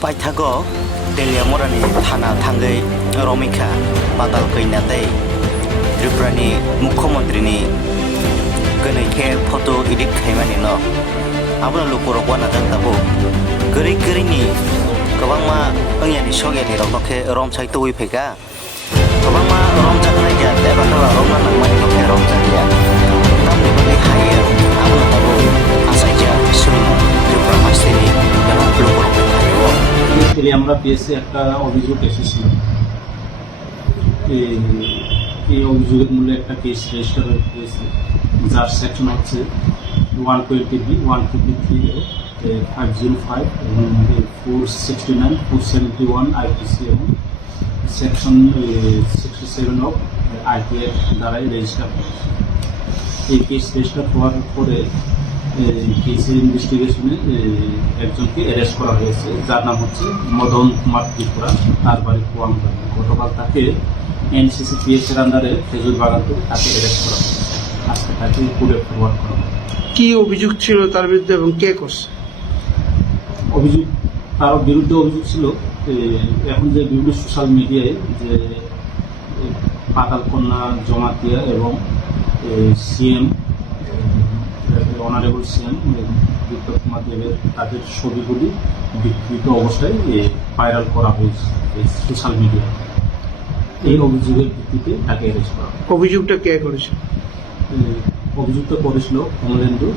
Paithago Teliamurani Thana Thangai Romikha Patalni Tripurani Mukhyamantrini Ganaikhe Photo Edit Khaimani no Abuna Lukurok wana jantabo Gari-garini Gobangma Ongyani Sogeni Rokhe Romchai Tuwi Pheka Gobangma Romjaknai ja eba kala Romna nangmani Rokhe Romjakya Tamni bagi haye Abuna tabo Asaija Suruna Tripura Hastini Ganong Lukurok Khayo আমরা পেয়েছি একটা অভিযোগ এসেছিল এই অভিযোগের মূলে একটা case register হয়েছে যার সেকশন হচ্ছে 120B 153 505 এবং 469 471 আইপিসি এবং সেকশন 67 অফ আইপি দ্বারাই রেজিস্টার হয়েছে। এই কেস রেজিস্টার হওয়ার পরে কেসের ইনভেস্টিগেশনে একজনকে অ্যারেস্ট করা হয়েছে যার নাম হচ্ছে মদন কুমার ত্রিপুরা, তার বাড়ি খোয়াংনো। গতকাল তাকে NCCPS এর আন্ডারে খেজুর বাগানকে তাকে অ্যারেস্ট করা হয়েছে। আজকে তাকে কোর্টে ফরওয়ার্ড করা হবে। কি অভিযোগ ছিল তার বিরুদ্ধে এবং কে করছে? অভিযোগ তার বিরুদ্ধে অভিযোগ ছিল এখন যে বিভিন্ন সোশ্যাল মিডিয়ায় যে পাতাল কন্যা জমাতিয়া এবং CM honourable CM Biplab Kumar দেবের তাদের ছবিগুলি বিকৃত অবস্থায় ভাইরাল করা হয়েছে সোশ্যাল মিডিয়ায়। এই অভিযোগের ভিত্তিতে তাকে অ্যারেস্ট করা হয়। অভিযোগটা কে করেছে? অভিযুক্ত করেছিল কমলেন্দু।